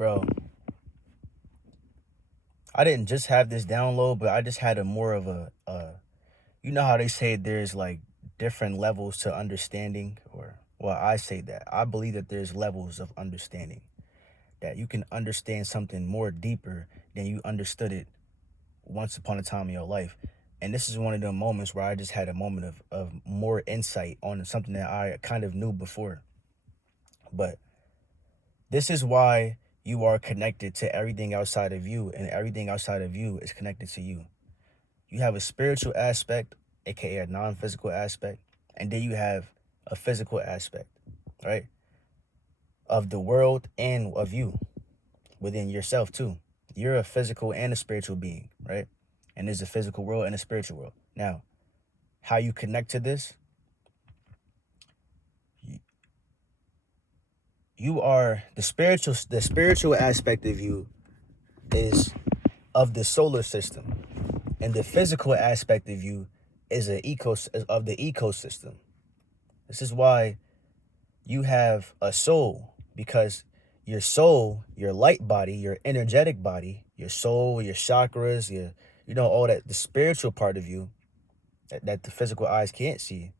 Bro, I didn't just have this download, but I just had a more of you know how they say there's like different levels to understanding, or, well, I say that. I believe that there's levels of understanding, that you can understand something more deeper than you understood it once upon a time in your life. And this is one of the moments where I just had a moment of more insight on something that I kind of knew before. But this is why you are connected to everything outside of you, and everything outside of you is connected to you. You have a spiritual aspect, aka a non-physical aspect, and then you have a physical aspect, right? Of the world and of you within yourself too. You're a physical and a spiritual being, right? And there's a physical world and a spiritual world. Now, how you connect to this, you are the spiritual aspect of you is of the solar system, and the physical aspect of you is of the ecosystem. This is why you have a soul, because your soul, your light body, your energetic body, your soul, your chakras, all that, the spiritual part of you that the physical eyes can't see,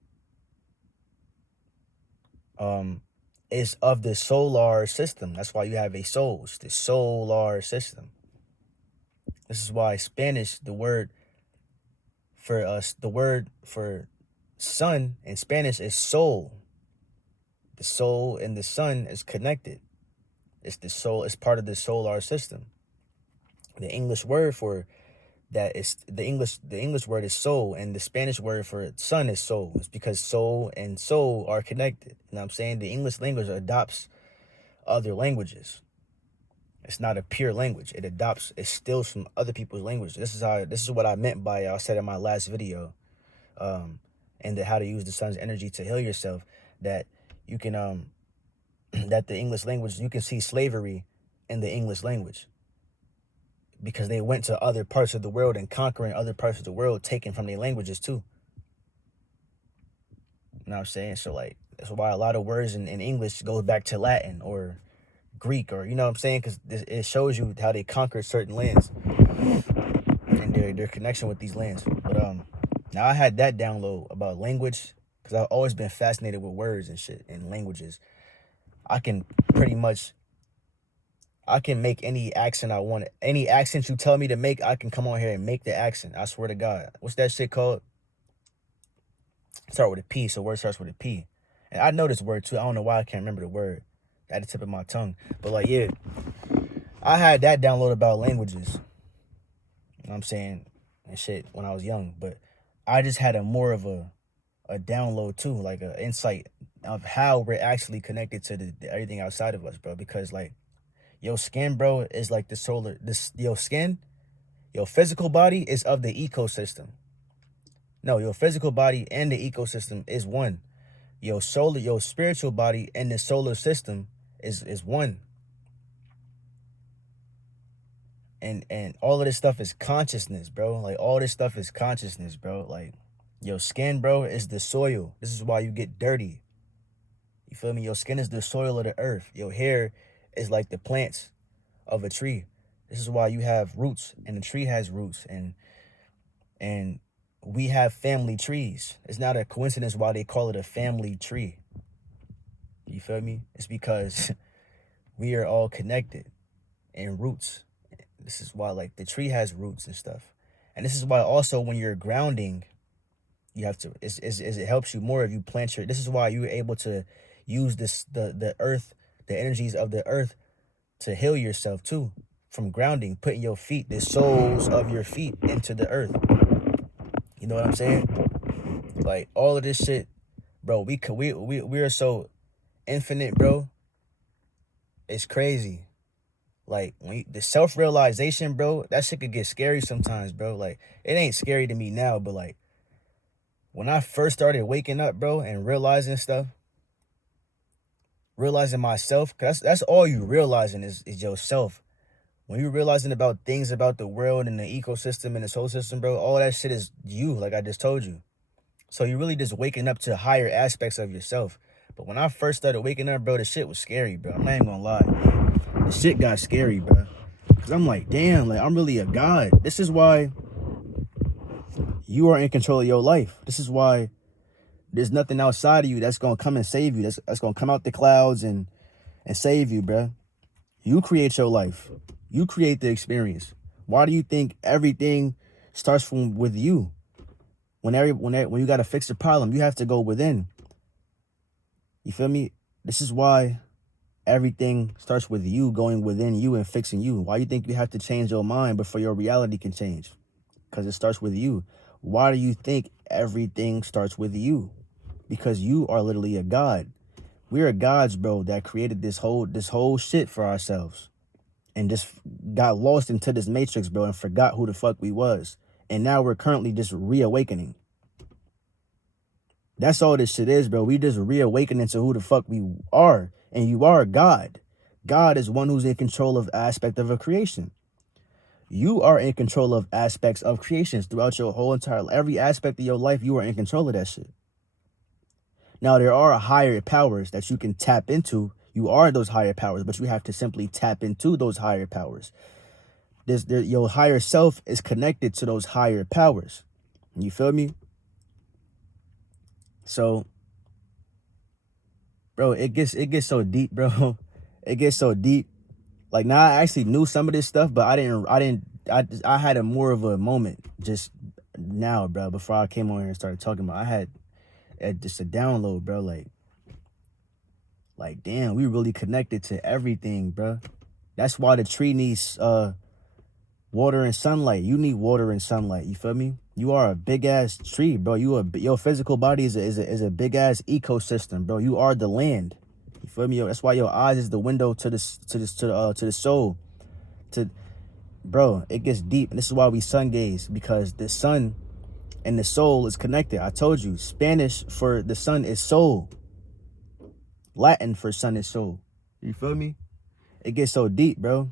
is of the solar system. That's why you have a soul. It's the solar system. This is why Spanish, the word for sun in Spanish is soul. The soul and the sun is connected. It's the soul. It's part of the solar system. The English word for that is the English word is soul, and the Spanish word for sun is soul. It's because soul and soul are connected. You know what I'm saying? The English language adopts other languages. It's not a pure language. It steals from other people's language. This is what I meant by, I said in my last video, and how to use the sun's energy to heal yourself, that you can that the English language, you can see slavery in the English language, because they went to other parts of the world and conquering other parts of the world, taking from their languages too. You know what I'm saying? So like, that's why a lot of words in English go back to Latin or Greek, or, you know what I'm saying? Because it shows you how they conquered certain lands and their connection with these lands. But now I had that download about language, because I've always been fascinated with words and shit and languages. I can make any accent I want. Any accent you tell me to make, I can come on here and make the accent. I swear to God. What's that shit called? Start with a P, so word starts with a P. And I know this word too. I don't know why I can't remember the word at the tip of my tongue. But like, yeah, I had that download about languages. You know what I'm saying? And shit when I was young. But I just had a more of a download too, like an insight of how we're actually connected to everything outside of us, bro. Because like, your skin, bro, is like your skin, your physical body is of the ecosystem. No, your physical body and the ecosystem is one. Your spiritual body and the solar system is one. And all of this stuff is consciousness, bro. Like, all this stuff is consciousness, bro. Like, your skin, bro, is the soil. This is why you get dirty. You feel me? Your skin is the soil of the earth. Your hair is like the plants of a tree. This is why you have roots, and the tree has roots, and we have family trees. It's not a coincidence why they call it a family tree. You feel me? It's because we are all connected in roots. This is why, like, the tree has roots and stuff. And this is why also when you're grounding, you have to, it helps you more if you plant this is why you're able to use the earth, the energies of the earth, to heal yourself too, from grounding, putting your feet, the soles of your feet, into the earth. You know what I'm saying? Like, all of this shit, bro, we are so infinite, bro. It's crazy. Like, the self-realization, bro, that shit could get scary sometimes, bro. Like, it ain't scary to me now, but like, when I first started waking up, bro, and realizing stuff, realizing myself, cause that's all you realizing is yourself. When you're realizing about things about the world and the ecosystem and the solar system, bro, all that shit is you, like I just told you. So you're really just waking up to higher aspects of yourself. But when I first started waking up, bro, the shit was scary, bro. I'm not even gonna lie. the shit got scary, bro. Cause I'm like, damn, like I'm really a god. This is why you are in control of your life. This is why there's nothing outside of you that's gonna come and save you. That's gonna come out the clouds and save you, bro. You create your life. You create the experience. Why do you think everything starts from with you? When you gotta fix a problem, you have to go within. You feel me? This is why everything starts with you going within you and fixing you. Why you think you have to change your mind before your reality can change? Because it starts with you. Why do you think everything starts with you? Because you are literally a god. We're gods, bro, that created this whole shit for ourselves and just got lost into this matrix, bro, and forgot who the fuck we was. And now we're currently just reawakening. That's all this shit is, bro. We just reawakening to who the fuck we are. And you are God. God is one who's in control of aspect of a creation. You are in control of aspects of creations throughout your whole every aspect of your life. You are in control of that shit. Now, there are higher powers that you can tap into. You are those higher powers, but you have to simply tap into those higher powers. Your higher self is connected to those higher powers. You feel me? So, bro, it gets so deep, bro. It gets so deep. Like, now I actually knew some of this stuff, but I had a more of a moment just now, bro, before I came on here and started talking about. I had just a download, bro. Like, damn, we really connected to everything, bro. That's why the tree needs water and sunlight. You need water and sunlight. You feel me? You are a big ass tree, bro. Your physical body is a big ass ecosystem, bro. You are the land. You feel me? That's why your eyes is the window to the soul. Bro, it gets deep, and this is why we sun gaze, because the sun and the soul is connected. I told you, Spanish for the sun is soul. Latin for sun is soul. You feel me? It gets so deep, bro.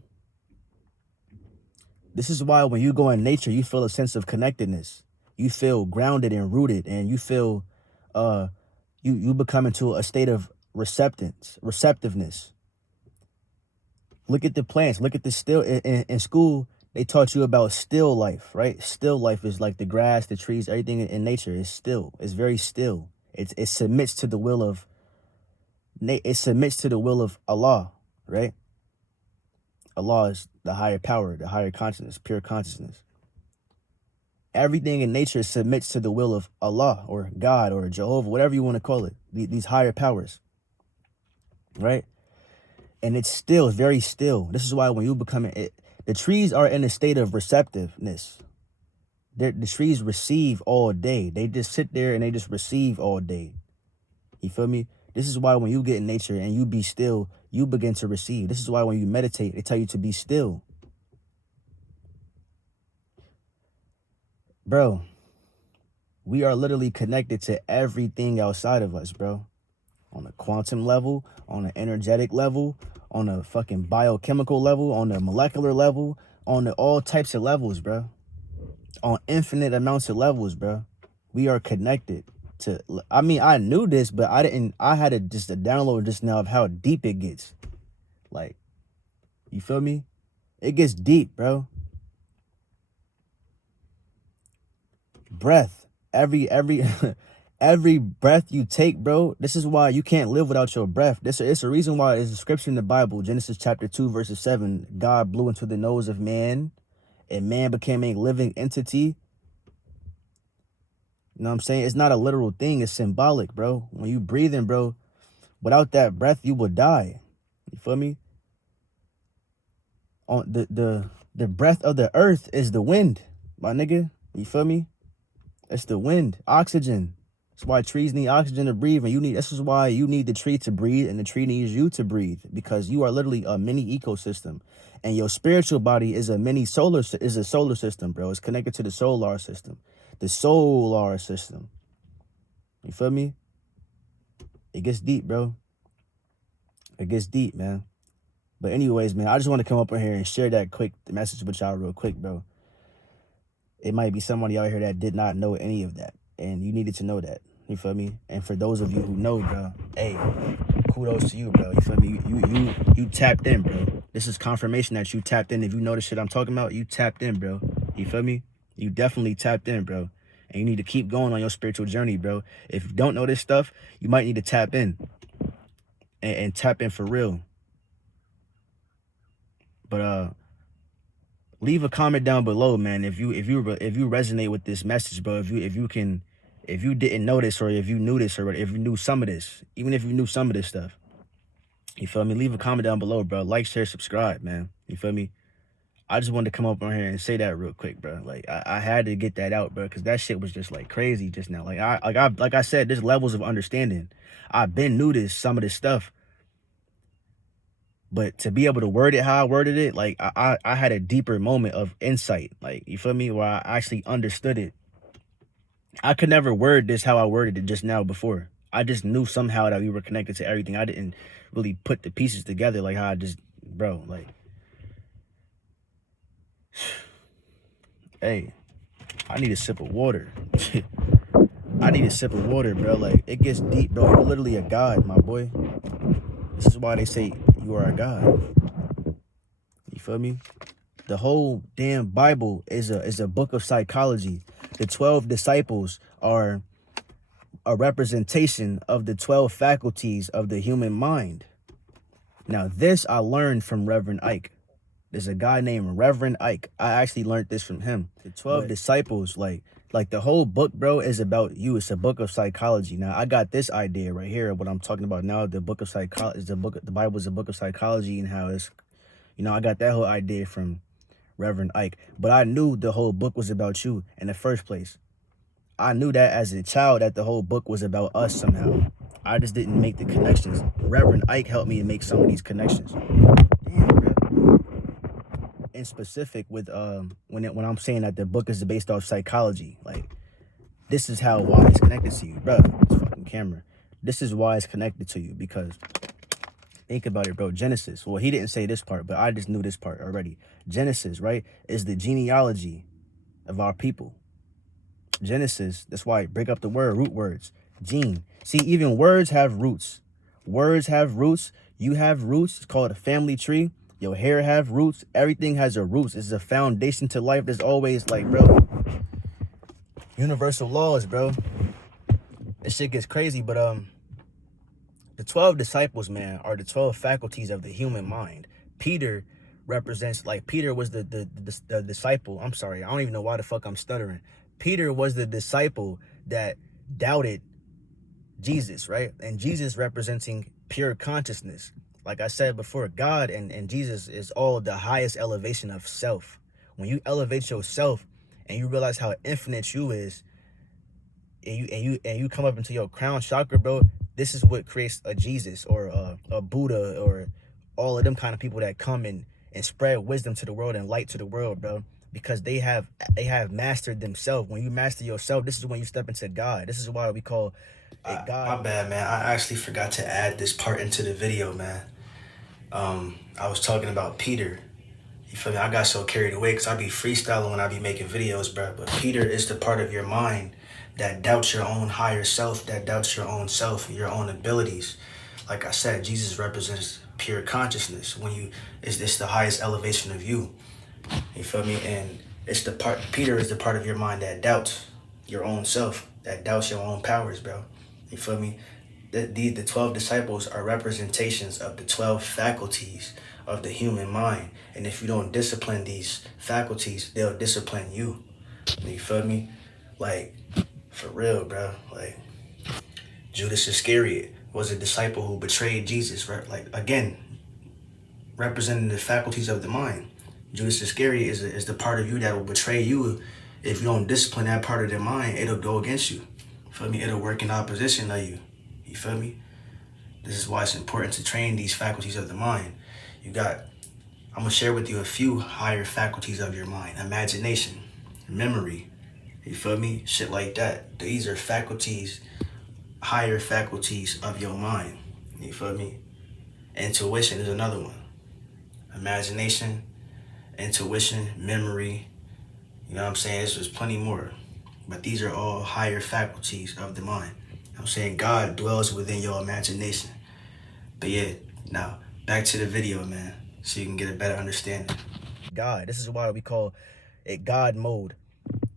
This is why when you go in nature, you feel a sense of connectedness. You feel grounded and rooted, and you feel you become into a state of receptiveness. Look at the plants. Look at the still. In school, they taught you about still life, right? Still life is like the grass, the trees, everything in nature is still. It's very still. It submits to the will of. It submits to the will of Allah, right? Allah is the higher power, the higher consciousness, pure consciousness. Everything in nature submits to the will of Allah or God or Jehovah, whatever you want to call it. These higher powers, right? And it's still, it's very still. This is why when you become it, the trees are in a state of receptiveness. The trees receive all day. They just sit there and they just receive all day. You feel me? This is why when you get in nature and you be still, you begin to receive. This is why when you meditate, they tell you to be still. Bro, we are literally connected to everything outside of us, bro. On a quantum level, on an energetic level, on a fucking biochemical level, on a molecular level, on all types of levels, bro. On infinite amounts of levels, bro. We are connected to, I mean, I knew this, but I had just a download just now of how deep it gets. Like, you feel me? It gets deep, bro. Breath. Every every breath you take, bro. This is why you can't live without your breath. It's a reason why there's a scripture in the Bible, Genesis chapter 2, verses 7. God blew into the nose of man, and man became a living entity. You know what I'm saying? It's not a literal thing. It's symbolic, bro. When you breathing, bro, without that breath, you will die. You feel me? On the breath of the earth is the wind, my nigga. You feel me? It's the wind, oxygen. That's why trees need oxygen to breathe, and this is why you need the tree to breathe, and the tree needs you to breathe, because you are literally a mini ecosystem, and your spiritual body is a solar system, bro. It's connected to the solar system. The solar system. You feel me? It gets deep, bro. It gets deep, man. But anyways, man, I just want to come up in here and share that quick message with y'all real quick, bro. It might be somebody out here that did not know any of that, and you needed to know that. You feel me? And for those of you who know, bro, hey, kudos to you, bro. You feel me? You tapped in, bro. This is confirmation that you tapped in. If you know the shit I'm talking about, you tapped in, bro. You feel me? You definitely tapped in, bro. And you need to keep going on your spiritual journey, bro. If you don't know this stuff, you might need to tap in. And tap in for real. But leave a comment down below, man. If you resonate with this message, bro. If you didn't know this, or if you knew this, or if you knew some of this, even if you knew some of this stuff, you feel me? Leave a comment down below, bro. Like, share, subscribe, man. You feel me? I just wanted to come up on here and say that real quick, bro. Like I had to get that out, bro, because that shit was just like crazy just now. Like I said, there's levels of understanding. I've been new to some of this stuff, but to be able to word it how I worded it, like I had a deeper moment of insight. Like, you feel me? Where I actually understood it. I could never word this how I worded it just now before. I just knew somehow that we were connected to everything. I didn't really put the pieces together like how I just, bro, like. Hey, I need a sip of water. I need a sip of water, bro. Like, it gets deep, bro. You're literally a god, my boy. This is why they say you are a god. You feel me? The whole damn Bible is a book of psychology. The 12 disciples are a representation of the 12 faculties of the human mind. Now, this I learned from Reverend Ike. There's a guy named Reverend Ike. I actually learned this from him. The 12 disciples, like the whole book, bro, is about you. It's a book of psychology. Now, I got this idea right here, what I'm talking about now. The book of psychology, the Bible is a book of psychology, and how it's, you know, I got that whole idea from Reverend Ike. But I knew the whole book was about you in the first place. I knew that as a child, that the whole book was about us somehow. I just didn't make the connections. Reverend Ike helped me to make some of these connections. Damn, bro. In specific with when I'm saying that the book is based off psychology, like, this is how why it's connected to you, bro. This fucking camera. This is why it's connected to you, because think about it, bro. Genesis. Well, he didn't say this part, but I just knew this part already. Genesis, right, is the genealogy of our people. Genesis. That's why I break up the word, root words. Gene. See, even words have roots. Words have roots. You have roots. It's called a family tree. Your hair have roots. Everything has a roots. It's a foundation to life. There's always, like, bro, universal laws, bro. This shit gets crazy, but the 12 disciples, man, are the 12 faculties of the human mind. Peter represents, like, Peter was the disciple. I'm sorry, I don't even know why the fuck I'm stuttering. Peter was the disciple that doubted Jesus, right? And Jesus representing pure consciousness. Like I said before, God and Jesus is all the highest elevation of self. When you elevate yourself and you realize how infinite you is, and you come up into your crown chakra, bro, this is what creates a Jesus or a Buddha or all of them kind of people that come and spread wisdom to the world and light to the world, bro. Because they have mastered themselves. When you master yourself, this is when you step into God. This is why we call it God. My bad, man. I actually forgot to add this part into the video, man. I was talking about Peter. You feel me? I got so carried away because I be freestyling when I be making videos, bro. But Peter is the part of your mind that doubts your own higher self, that doubts your own self, your own abilities. Like I said, Jesus represents pure consciousness. It's the highest elevation of you. You feel me? And Peter is the part of your mind that doubts your own self, that doubts your own powers, bro. You feel me? The 12 disciples are representations of the 12 faculties of the human mind. And if you don't discipline these faculties, they'll discipline you. You feel me? Like, for real, bro. Like, Judas Iscariot was a disciple who betrayed Jesus, right? Like, again, representing the faculties of the mind. Judas Iscariot is the part of you that will betray you. If you don't discipline that part of the mind, it'll go against you. Feel me? It'll work in opposition of you. You feel me? This is why it's important to train these faculties of the mind. I'm gonna share with you a few higher faculties of your mind. Imagination, memory, you feel me? Shit like that. These are faculties, higher faculties of your mind. You feel me? Intuition is another one. Imagination, intuition, memory, you know what I'm saying? There's plenty more. But these are all higher faculties of the mind. I'm saying God dwells within your imagination. But yeah, now back to the video, man. so you can get a better understanding. God, this is why we call it God mode.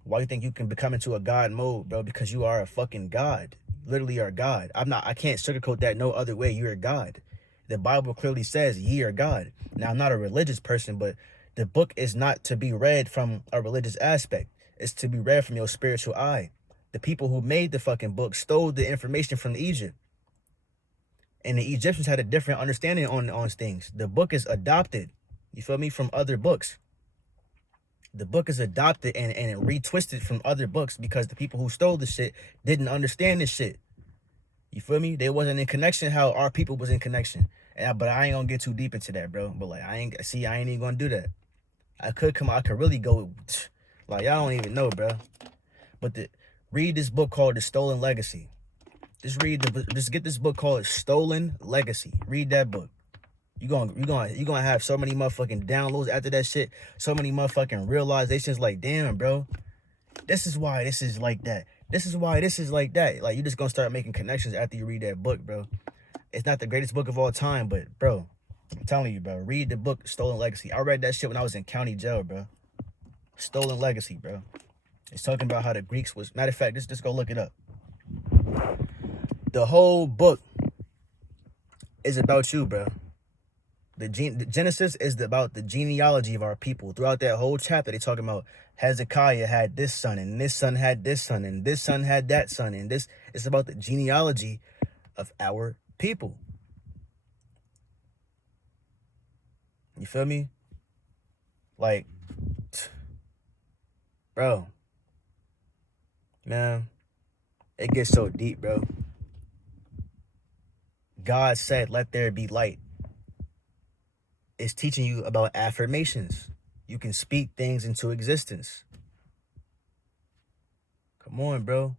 Why do you think you can become into a God mode, bro? Because you are a fucking God. Literally are God. I can't sugarcoat that no other way. You're a God. The Bible clearly says ye are God. Now, I'm not a religious person, but the book is not to be read from a religious aspect. It's to be read from your spiritual eye. The people who made the fucking book stole the information from Egypt. And the Egyptians had a different understanding on things. The book is adopted, you feel me, from other books. The book is adopted and it retwisted from other books because the people who stole the shit didn't understand this shit. You feel me? They wasn't in connection how our people was in connection. But I ain't gonna get too deep into that, bro. But like I ain't even gonna do that. I could really go like y'all don't even know, bro. But read this book called The Stolen Legacy. Just get this book called Stolen Legacy. Read that book. You gonna have so many motherfucking downloads after that shit. So many motherfucking realizations. Like, damn, bro. This is why this is like that. This is why this is like that. Like, you just gonna start making connections after you read that book, bro. It's not the greatest book of all time, but bro, I'm telling you, bro. Read the book Stolen Legacy. I read that shit when I was in county jail, bro. Stolen Legacy, bro. It's talking about how the Greeks was. Matter of fact, just go look it up. The whole book is about you, bro. The Genesis is about the genealogy of our people. Throughout that whole chapter, they talking about Hezekiah had this son, and this son had this son, and this son had that son, and this. It's about the genealogy of our people. You feel me? Like, bro, man, it gets so deep, bro. God said, "Let there be light." It's teaching you about affirmations. You can speak things into existence. Come on, bro.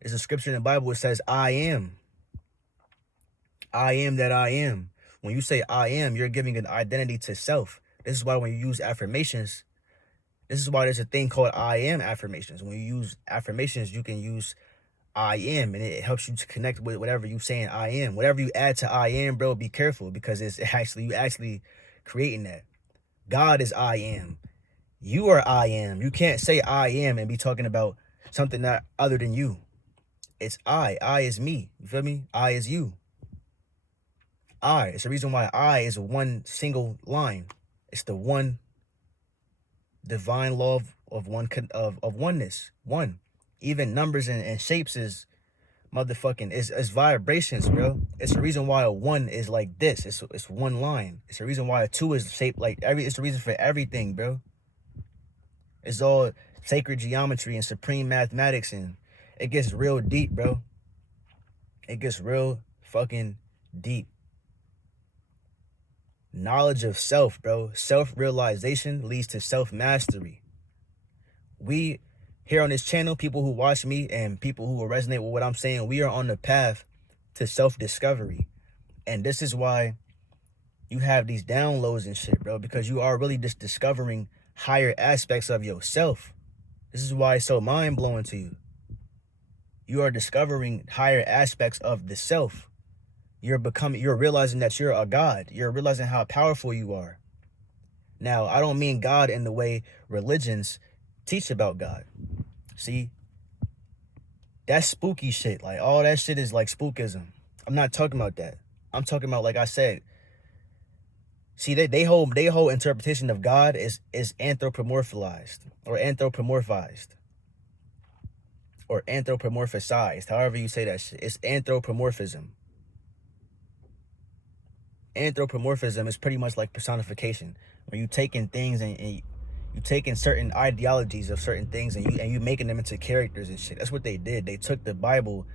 There's a scripture in the Bible that says, I am. I am that I am. When you say I am, you're giving an identity to self. This is why when you use affirmations, this is why there's a thing called I am affirmations. When you use affirmations, you can use I am, and it helps you to connect with whatever you saying I am. Whatever you add to I am, bro, be careful because you actually creating that. God is I am. You are I am. You can't say I am and be talking about something not other than you. It's I. I is me. You feel me? I is you. I. It's the reason why I is one single line. It's the one divine law of oneness. One. Even numbers and shapes is motherfucking is vibrations, bro. It's the reason why a one is like this. It's one line. It's the reason why a two is shaped like it's the reason for everything, bro. It's all sacred geometry and supreme mathematics, and it gets real deep, bro. It gets real fucking deep. Knowledge of self, bro. Self-realization leads to self-mastery. We, here on this channel, people who watch me and people who will resonate with what I'm saying, we are on the path to self-discovery. And this is why you have these downloads and shit, bro, because you are really just discovering higher aspects of yourself. This is why it's so mind-blowing to you. You are discovering higher aspects of the self. You're realizing that you're a God. You're realizing how powerful you are. Now, I don't mean God in the way religions teach about God. See, that's spooky shit. Like, all that shit is like spookism. I'm not talking about that. I'm talking about, like I said, see, they hold interpretation of God is anthropomorphized or anthropomorphized or anthropomorphized, however you say that shit. It's anthropomorphism. Anthropomorphism is pretty much like personification, where you taking things and you taking certain ideologies of certain things and you making them into characters and shit. That's what they did. They took the Bible,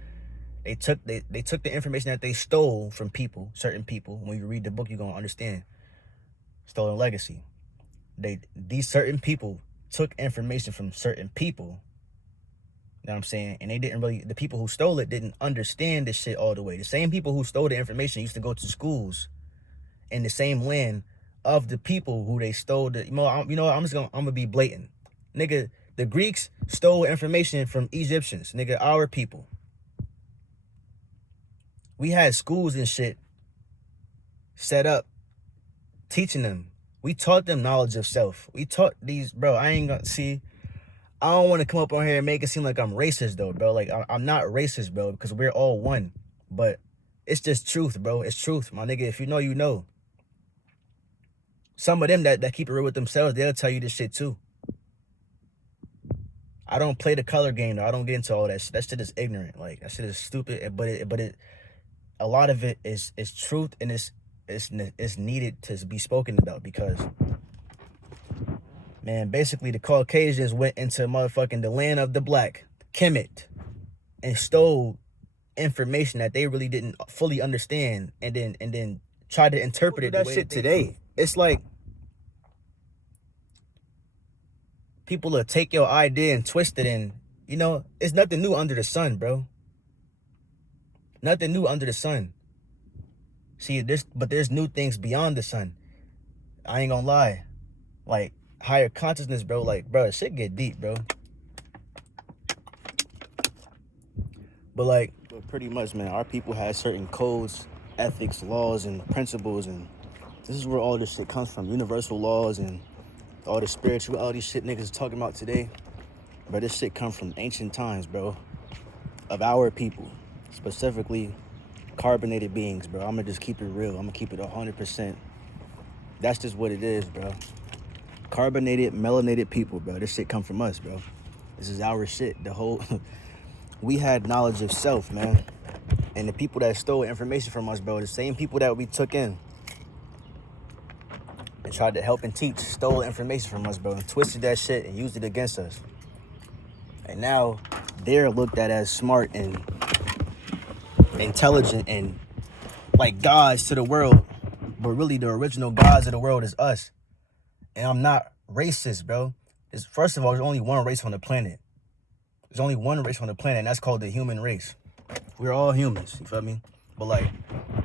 they took the information that they stole from people, certain people. When you read the book, you're gonna understand. Stolen Legacy. These certain people took information from certain people. You know what I'm saying? And the people who stole it didn't understand this shit all the way. The same people who stole the information used to go to schools in the same land of the people who they stole the, I'm gonna be blatant. Nigga, the Greeks stole information from Egyptians, nigga, our people. We had schools and shit set up teaching them. We taught them knowledge of self. We taught these, bro, I ain't gonna see. I don't want to come up on here and make it seem like I'm racist, though, bro. Like, I'm not racist, bro, because we're all one. But it's just truth, bro. It's truth, my nigga. If you know, you know. Some of them that keep it real with themselves, they'll tell you this shit, too. I don't play the color game, though. I don't get into all that shit. That shit is ignorant. Like, that shit is stupid. But a lot of it is truth, and it's needed to be spoken about because, man, basically the Caucasians went into motherfucking the land of the black, Kemet, and stole information that they really didn't fully understand, and then tried to interpret it that shit today. It's like people will take your idea and twist it, and you know, it's nothing new under the sun, bro. Nothing new under the sun. See, there's new things beyond the sun. I ain't gonna lie. Like, higher consciousness, bro. Like, bro, shit get deep, bro. But pretty much, man, our people have certain codes, ethics, laws, and principles, and this is where all this shit comes from. Universal laws and all the spirituality shit niggas is talking about today. But this shit come from ancient times, bro. Of our people. Specifically, carbonated beings, bro. I'm gonna just keep it real. I'm gonna keep it 100%. That's just what it is, bro. Carbonated, melanated people, bro. This shit come from us, bro. This is our shit. The whole... We had knowledge of self, man. And the people that stole information from us, bro, the same people that we took in and tried to help and teach, stole information from us, bro, and twisted that shit and used it against us. And now they're looked at as smart and intelligent and like gods to the world, but really the original gods of the world is us. And I'm not racist, bro. First of all, there's only one race on the planet. There's only one race on the planet, and that's called the human race. We're all humans, you feel me? But like,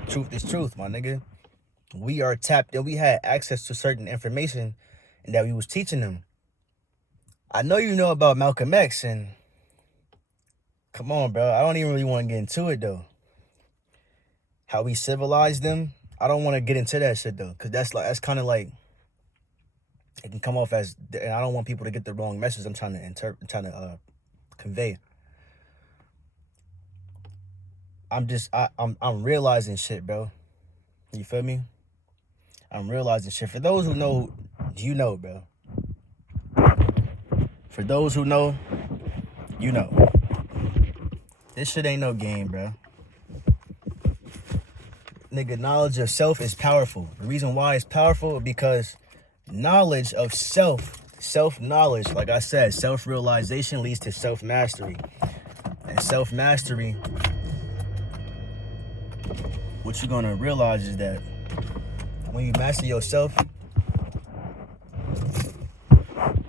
truth is truth, my nigga. We are tapped, and we had access to certain information and that we was teaching them. I know you know about Malcolm X, and come on, bro. I don't even really want to get into it, though. How we civilized them, I don't want to get into that shit, though, because that's kind of like, it can come off as, and I don't want people to get the wrong message I'm trying to convey. I'm realizing shit, bro. You feel me? I'm realizing shit. For those who know, you know, bro. For those who know, you know. This shit ain't no game, bro. Nigga, knowledge of self is powerful. The reason why it's powerful is because knowledge of self-knowledge, like I said, self-realization leads to self-mastery. And self-mastery, what you're gonna realize is that when you master yourself,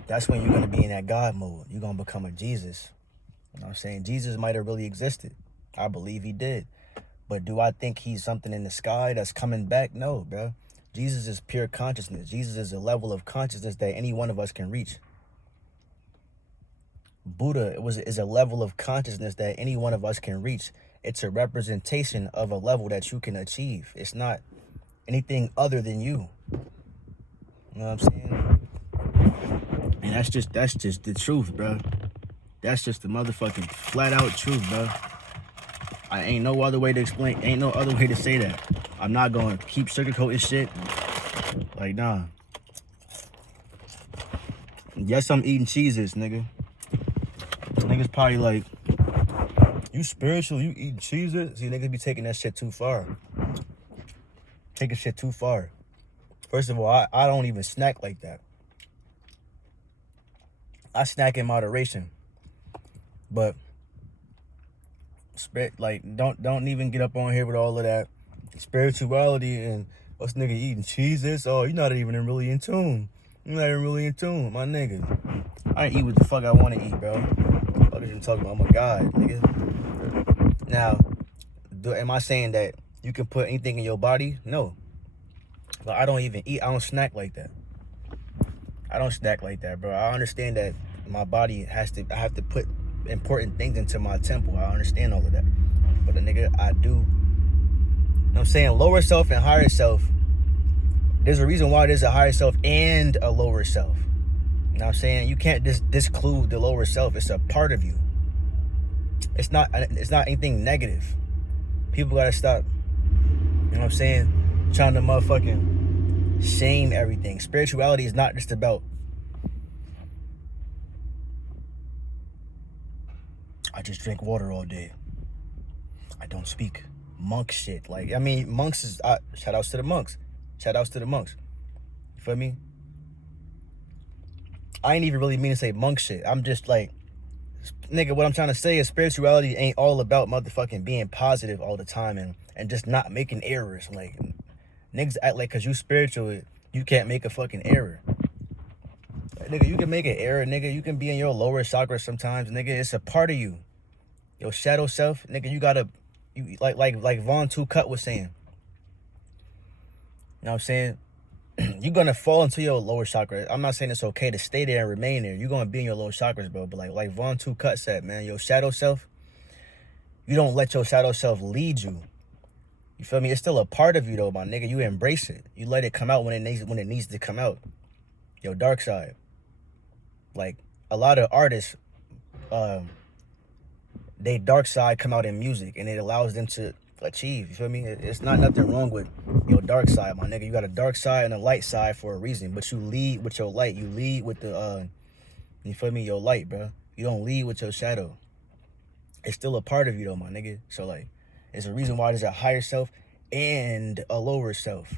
that's when you're gonna be in that God mode. You're gonna become a Jesus. You know what I'm saying? Jesus might have really existed. I believe he did. But do I think he's something in the sky that's coming back? No, bro. Jesus is pure consciousness. Jesus is a level of consciousness that any one of us can reach. Buddha is a level of consciousness that any one of us can reach. It's a representation of a level that you can achieve. It's not anything other than you. You know what I'm saying? And that's just the truth, bro. That's just the motherfucking flat out truth, bro. I ain't no other way to explain. Ain't no other way to say that. I'm not gonna keep sugarcoating shit. Like, nah. Yes, I'm eating cheeses, nigga. Niggas probably like, you spiritual, you eating cheeses? See, niggas be taking that shit too far. Taking shit too far. First of all, I don't even snack like that. I snack in moderation. But like, don't even get up on here with all of that spirituality and what's nigga eating cheeses. Oh, you're not even really in tune. You're not even really in tune, my nigga. I eat what the fuck I want to eat, bro. What are you talking about? I'm a god, nigga. Now, am I saying that you can put anything in your body? No. But I don't even eat. I don't snack like that. I don't snack like that, bro. I understand that my body I have to put important things into my temple. I understand all of that. But a nigga, I do. You know what I'm saying? Lower self and higher self, There's a reason why there's a higher self and a lower self. You know what I'm saying? You can't just disclude the lower self. It's a part of you. It's not anything negative. People gotta stop, you know what I'm saying, trying to motherfucking shame everything. Spirituality is not just about, I just drink water all day, I don't speak. Monk shit. Like, I mean, monks is, shout outs to the monks. Shout outs to the monks. You feel me? I ain't even really mean to say monk shit. I'm just like, nigga, what I'm trying to say is spirituality ain't all about motherfucking being positive all the time and just not making errors. Like, niggas act like because you spiritual, you can't make a fucking error. Like, nigga, you can make an error, nigga. You can be in your lower chakra sometimes, nigga. It's a part of you. Your shadow self, nigga, you gotta, like Von Two Cut was saying. You know what I'm saying? You're gonna fall into your lower chakra. I'm not saying it's okay to stay there and remain there. You're gonna be in your lower chakras, bro. But like Von Two Cut said, man, your shadow self, you don't let your shadow self lead you. You feel me? It's still a part of you though, my nigga. You embrace it. You let it come out when it needs to come out. Your dark side. Like a lot of artists, they dark side come out in music and it allows them to achieve. You feel me? It's not nothing wrong with your dark side, my nigga. You got a dark side and a light side for a reason, but you lead with your light. You lead with the you feel me, your light, bro. You don't lead with your shadow. It's still a part of you though, my nigga. So like, it's a reason why there's a higher self and a lower self.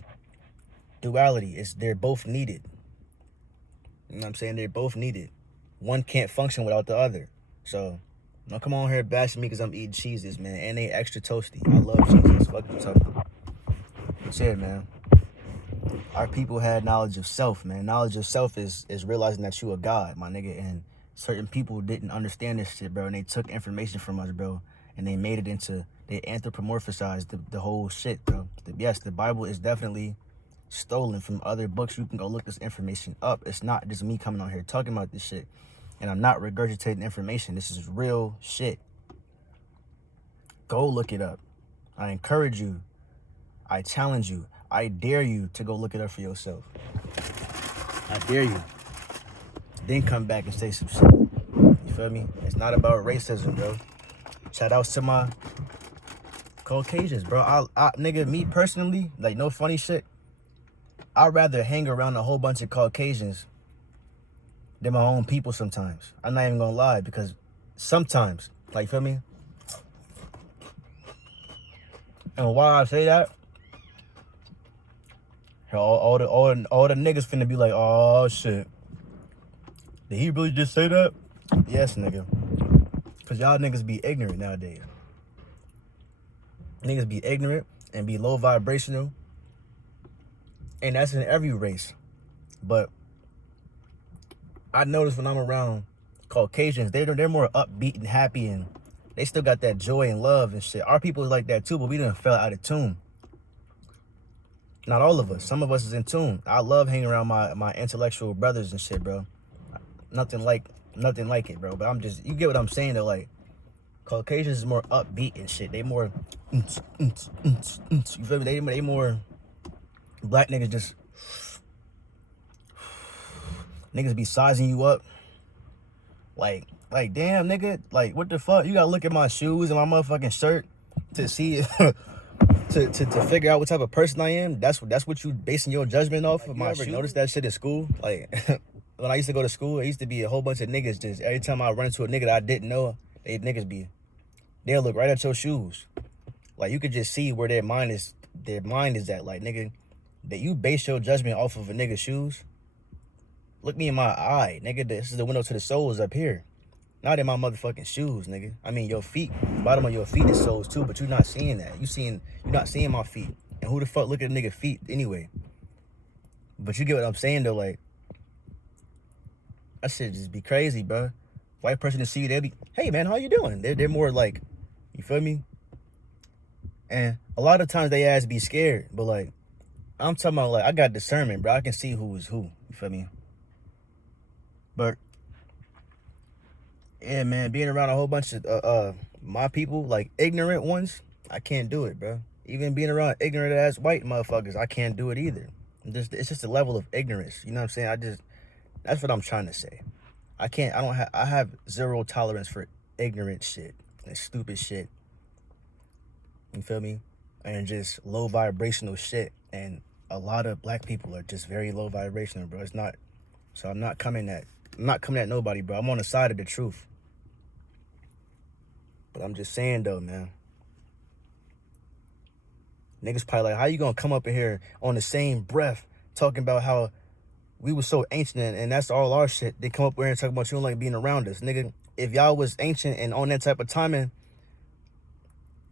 Duality is, they're both needed. You know what I'm saying? They're both needed. One can't function without the other. So don't come on here bashing me because I'm eating cheeses, man. And they extra toasty. I love cheeses. Fuck you talking about. But yeah, man. Our people had knowledge of self, man. Knowledge of self is realizing that you a god, my nigga. And certain people didn't understand this shit, bro. And they took information from us, bro. And they made it into, they anthropomorphized the whole shit, bro. Yes, the Bible is definitely stolen from other books. You can go look this information up. It's not just me coming on here talking about this shit. And I'm not regurgitating information. This is real shit. Go look it up. I encourage you. I challenge you. I dare you to go look it up for yourself. I dare you. Then come back and say some shit. You feel me? It's not about racism, bro. Shout outs to my Caucasians, bro. I nigga, me personally, like, no funny shit. I'd rather hang around a whole bunch of Caucasians than my own people sometimes. I'm not even gonna lie, because sometimes, like, feel me? And why I say that, all the niggas finna be like, oh shit, did he really just say that? Yes, nigga. Cause y'all niggas be ignorant nowadays. Niggas be ignorant and be low vibrational. And that's in every race. But I notice when I'm around Caucasians, they're more upbeat and happy, and they still got that joy and love and shit. Our people is like that too, but we done fell out of tune. Not all of us. Some of us is in tune. I love hanging around my intellectual brothers and shit, bro. Nothing like it, bro. But I'm just, you get what I'm saying though, like, Caucasians is more upbeat and shit. They more, you feel me? They more, black niggas just, niggas be sizing you up. Like damn, nigga, like, what the fuck? You gotta look at my shoes and my motherfucking shirt to see, to figure out what type of person I am. That's what you basing your judgment off of. My shoes. Notice that shit at school? Like, when I used to go to school, it used to be a whole bunch of niggas just, every time I run into a nigga that I didn't know, they'll look right at your shoes. Like, you could just see where their mind is at. Like, nigga, that you base your judgment off of a nigga's shoes. Look me in my eye, nigga. This is the window to the souls up here. Not in my motherfucking shoes, nigga. I mean, your feet. The bottom of your feet is souls too, but you're not seeing that. You're not seeing my feet. And who the fuck look at a nigga feet anyway? But you get what I'm saying though, like, that shit just be crazy, bro. White person to see you, they'll be, hey man, how you doing? They're more like, you feel me? And a lot of times they ass be scared, but like, I'm talking about, like, I got discernment, bro. I can see who is who. You feel me? But yeah, man, being around a whole bunch of my people, like ignorant ones, I can't do it, bro. Even being around ignorant ass white motherfuckers, I can't do it either. It's just a level of ignorance. You know what I'm saying? That's what I'm trying to say. I have zero tolerance for ignorant shit and stupid shit. You feel me? And just low vibrational shit. And a lot of black people are just very low vibrational, bro. It's not. So I'm not coming at nobody, bro. I'm on the side of the truth. But I'm just saying though, man. Niggas probably like, how you gonna come up in here on the same breath talking about how we was so ancient and that's all our shit. They come up here and talk about you don't like being around us. Nigga, if y'all was ancient and on that type of timing,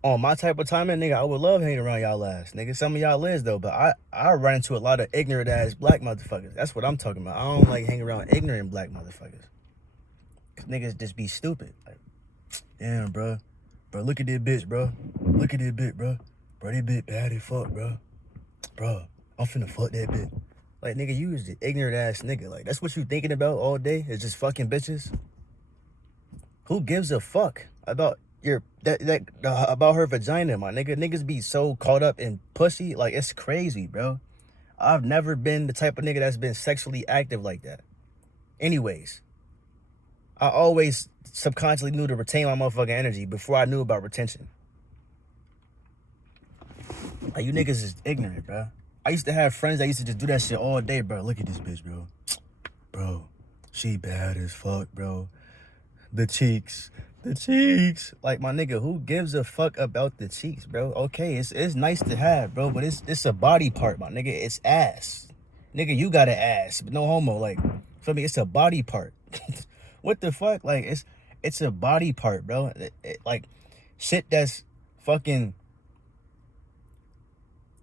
on my type of timing, nigga, I would love hanging around y'all ass. Nigga, some of y'all is though, but I run into a lot of ignorant ass black motherfuckers. That's what I'm talking about. I don't like hanging around ignorant black motherfuckers. Cause niggas just be stupid. Like, damn, bro. Bro, look at this bitch, bro. Look at this bitch, bro. Bro, that bitch bad as fuck, bro. Bro, I'm finna fuck that bitch. Like, nigga, you is the ignorant ass nigga. Like, that's what you thinking about all day? Is just fucking bitches? Who gives a fuck about about her vagina, my nigga? Niggas be so caught up in pussy. Like, it's crazy, bro. I've never been the type of nigga that's been sexually active like that. Anyways, I always subconsciously knew to retain my motherfucking energy before I knew about retention. Like, you niggas is ignorant, bro. I used to have friends that used to just do that shit all day, bro. Look at this bitch, bro. Bro, she bad as fuck, bro. The cheeks. Like, my nigga, who gives a fuck about the cheeks, bro? Okay, it's nice to have, bro, but it's a body part, my nigga. It's ass. Nigga, you got an ass, but no homo. Like, feel me? It's a body part. What the fuck? Like, it's a body part, bro. Like, shit that's fucking...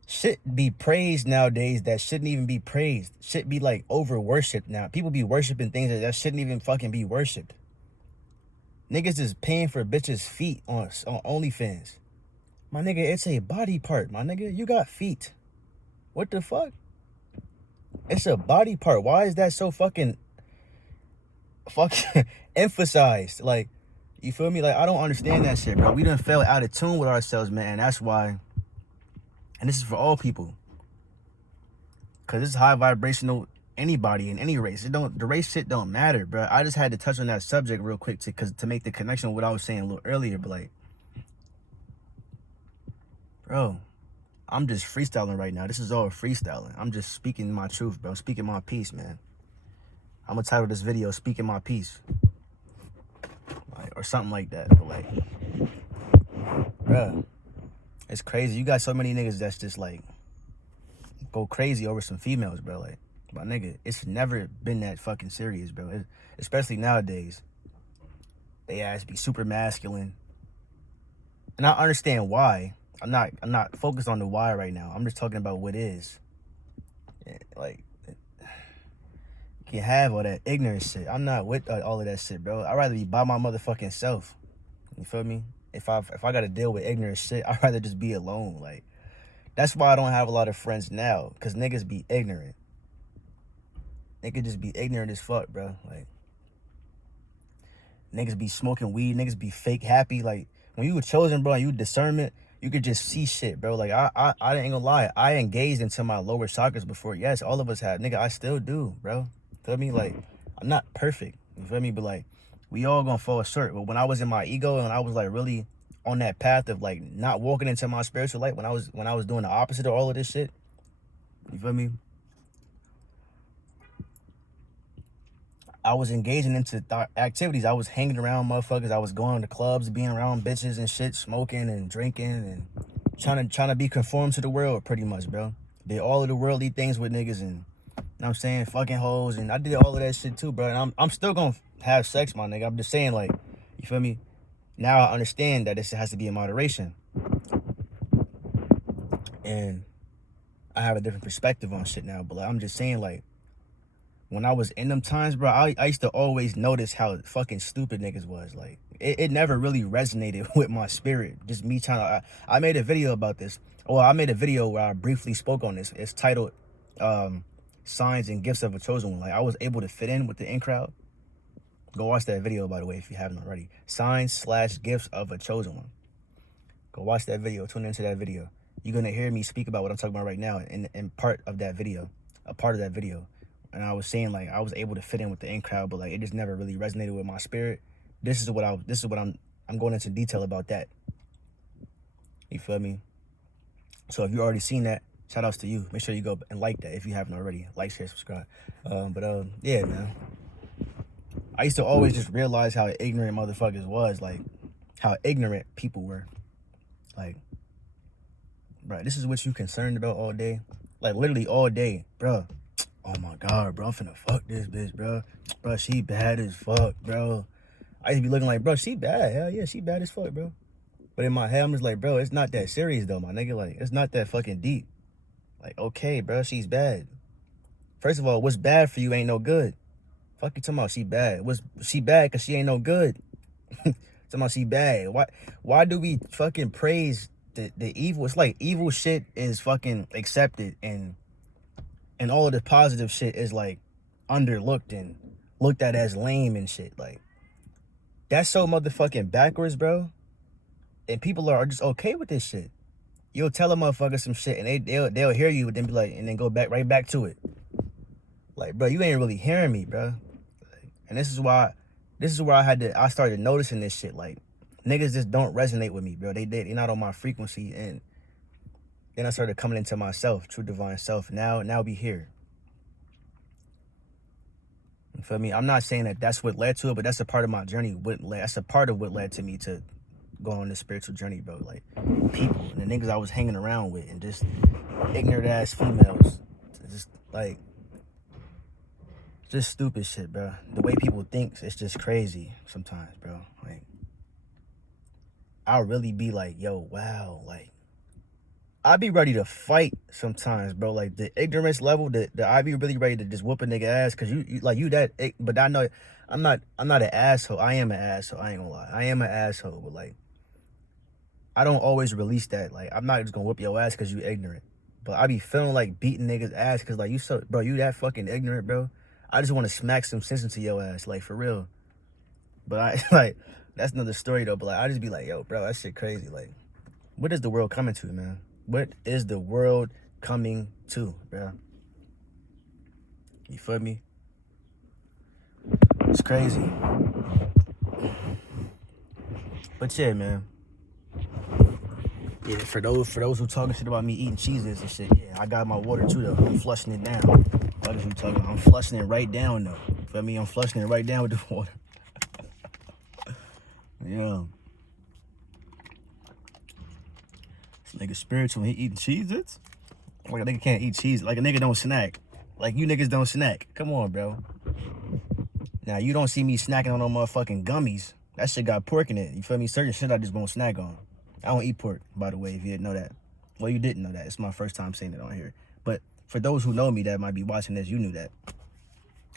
Shit be praised nowadays that shouldn't even be praised. Shit be like over worshipped now. People be worshiping things that shouldn't even fucking be worshipped. Niggas is paying for bitches' feet on OnlyFans. My nigga, it's a body part, my nigga. You got feet. What the fuck? It's a body part. Why is that so fucking emphasized? Like, you feel me? Like, I don't understand that shit, bro. We done fell out of tune with ourselves, man. And that's why. And this is for all people. Cause this is high vibrational anybody in any race. The race shit don't matter, bro. I just had to touch on that subject real quick to make the connection with what I was saying a little earlier. But like, bro, I'm just freestyling right now. This is all freestyling. I'm just speaking my truth, bro. Speaking my piece, man. I'm gonna title this video "Speaking My Piece," like, or something like that. But like, bro, it's crazy. You got so many niggas that's just like go crazy over some females, bro. Like, my nigga, it's never been that fucking serious, bro. Especially nowadays. They ass be super masculine. And I understand why. I'm not focused on the why right now. I'm just talking about what is. Like, you can have all that ignorant shit. I'm not with all of that shit, bro. I'd rather be by my motherfucking self. You feel me? If I gotta deal with ignorant shit, I'd rather just be alone. Like, that's why I don't have a lot of friends now. Cause niggas be ignorant. Niggas just be ignorant as fuck, bro. Like, niggas be smoking weed. Niggas be fake happy. Like, when you were chosen, bro, and you discernment, you could just see shit, bro. Like, I ain't gonna lie. I engaged into my lower chakras before. Yes, all of us have. Nigga, I still do, bro. Feel me? Like, I'm not perfect. You feel me? But like, we all gonna fall short. But when I was in my ego and I was like really on that path of like not walking into my spiritual light, when I was doing the opposite of all of this shit, you feel me? I was engaging into activities. I was hanging around motherfuckers. I was going to clubs, being around bitches and shit, smoking and drinking and trying to be conformed to the world, pretty much, bro. Did all of the worldly things with niggas and, you know what I'm saying, fucking hoes, and I did all of that shit too, bro. And I'm still gonna have sex, my nigga. I'm just saying, like, you feel me? Now I understand that this has to be in moderation. And I have a different perspective on shit now, but like, I'm just saying, like, when I was in them times, bro, I used to always notice how fucking stupid niggas was. Like, it never really resonated with my spirit. Just me trying to... I made a video about this. Well, I made a video where I briefly spoke on this. It's titled Signs and Gifts of a Chosen One. Like, I was able to fit in with the in crowd. Go watch that video, by the way, if you haven't already. Signs/Gifts of a Chosen One. Go watch that video. Tune into that video. You're going to hear me speak about what I'm talking about right now in part of that video. a part of that video. And I was saying like I was able to fit in with the in crowd, but like it just never really resonated with my spirit. This is what I'm going into detail about that. You feel me? So if you already seen that, shout outs to you. Make sure you go and like that if you haven't already. Like, share, subscribe. Yeah, man. I used to always just realize how ignorant motherfuckers was, like how ignorant people were. Like, bro, this is what you concerned about all day? Like literally all day, bro. Oh my God, bro, I'm finna fuck this bitch, bro. Bro, she bad as fuck, bro. I used to be looking like, bro, she bad. Hell yeah, she bad as fuck, bro. But in my head, I'm just like, bro, it's not that serious though, my nigga. Like, it's not that fucking deep. Like, okay, bro, she's bad. First of all, what's bad for you ain't no good. Fuck you talking about she bad. She bad because she ain't no good. Talking about she bad. Why do we fucking praise the evil? It's like evil shit is fucking accepted and all of the positive shit is like underlooked and looked at as lame and shit. Like, that's so motherfucking backwards, bro. And people are just okay with this shit. You'll tell a motherfucker some shit and they'll hear you and then be like, and then go right back to it. Like, bro, you ain't really hearing me, bro. And this is where I started noticing this shit. Like, niggas just don't resonate with me, bro. They're not on my frequency. And then I started coming into myself, true divine self. Now be here. You feel me? I'm not saying that that's what led to it, but that's a part of my journey. That's a part of what led to me to go on this spiritual journey, bro. Like, people and the niggas I was hanging around with and just ignorant ass females. Just like, just stupid shit, bro. The way people think, it's just crazy sometimes, bro. Like, I'll really be like, yo, wow. Like, I be ready to fight sometimes, bro. Like, the ignorance level, I be really ready to just whoop a nigga ass, cause you that, but I know I'm not an asshole. I am an asshole. I ain't gonna lie. I am an asshole, but like, I don't always release that. Like, I'm not just gonna whoop your ass cause you ignorant. But I be feeling like beating niggas ass cause like you that fucking ignorant, bro. I just want to smack some sense into your ass, like, for real. But I like, that's another story though. But like, I just be like, yo, bro, that shit crazy. Like, what is the world coming to, man? What is the world coming to, bro? You feel me? It's crazy. But yeah, man. Yeah, for those who talking shit about me eating cheeses and shit, yeah, I got my water too though. I'm flushing it down. What is you talking about? I'm flushing it right down though. Feel me? I'm flushing it right down with the water. Yeah. This nigga spiritual, he eating Cheez-Its? Like a nigga can't eat cheese. Like a nigga don't snack. Like you niggas don't snack. Come on, bro. Now, you don't see me snacking on no motherfucking gummies. That shit got pork in it. You feel me? Certain shit I just won't snack on. I don't eat pork, by the way, if you didn't know that. Well, you didn't know that. It's my first time saying it on here. But for those who know me that might be watching this, you knew that.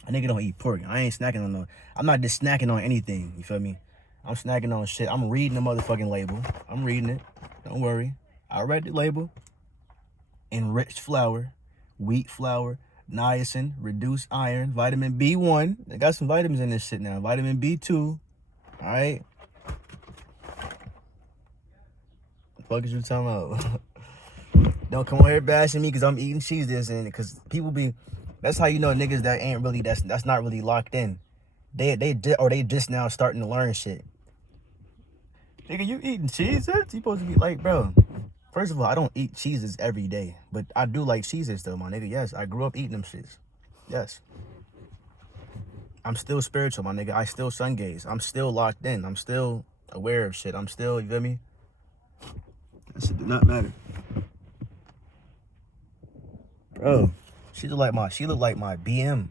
A nigga don't eat pork. I ain't snacking on no... I'm not just snacking on anything. You feel me? I'm snacking on shit. I'm reading the motherfucking label. I'm reading it. Don't worry. I read the label. Enriched flour, wheat flour, niacin, reduced iron, vitamin B1. They got some vitamins in this shit now. Vitamin B2. All right. The fuck is you talking about? Don't come on here bashing me because I'm eating Cheez-Its and because people be... That's how you know niggas that ain't really... That's not really locked in. They just now starting to learn shit. Nigga, you eating Cheez-Its? You supposed to be like, bro... First of all, I don't eat Cheez-Its every day, but I do like Cheez-Its though, my nigga. Yes, I grew up eating them shits. Yes. I'm still spiritual, my nigga. I still sun gaze. I'm still locked in. I'm still aware of shit. I'm still, you feel me? That shit do not matter. Bro, she look like my BM.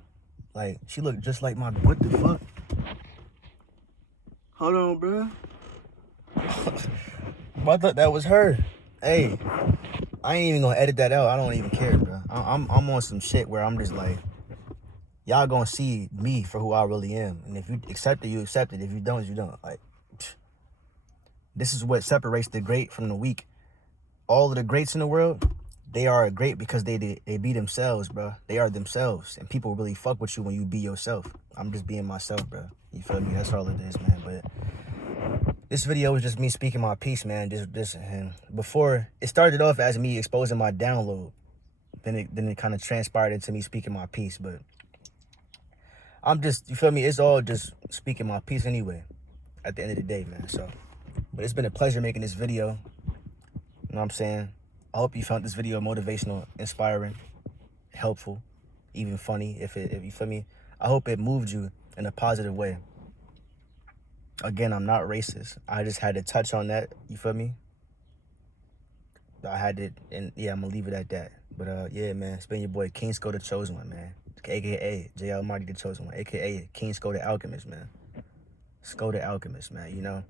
Like, she look just like my, what the fuck? Hold on, bro. I thought that was her. Hey, I ain't even gonna edit that out. I don't even care, bro. I'm on some shit where I'm just like, y'all gonna see me for who I really am. And if you accept it, you accept it. If you don't, you don't. Like, this is what separates the great from the weak. All of the greats in the world, they are great because they be themselves, bro. They are themselves. And people really fuck with you when you be yourself. I'm just being myself, bro. You feel me? That's all it is, man. But this video was just me speaking my piece, man. Just and before, it started off as me exposing my download. then it kind of transpired into me speaking my piece. But I'm just, you feel me? It's all just speaking my piece anyway, at the end of the day, man. So, but it's been a pleasure making this video. You know what I'm saying? I hope you found this video motivational, inspiring, helpful, even funny. If you feel me, I hope it moved you in a positive way. Again, I'm not racist. I just had to touch on that. You feel me? I had to, and yeah, I'm gonna leave it at that. But yeah, man, it's been your boy King Sko the Chosen One, man. AKA J Almighty the Chosen One, AKA King Sko the Alchemist, man. Sko the Alchemist, man. You know,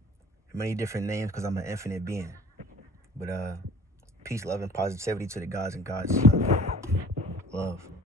many different names because I'm an infinite being. But peace, love, and positivity to the gods and gods. Love.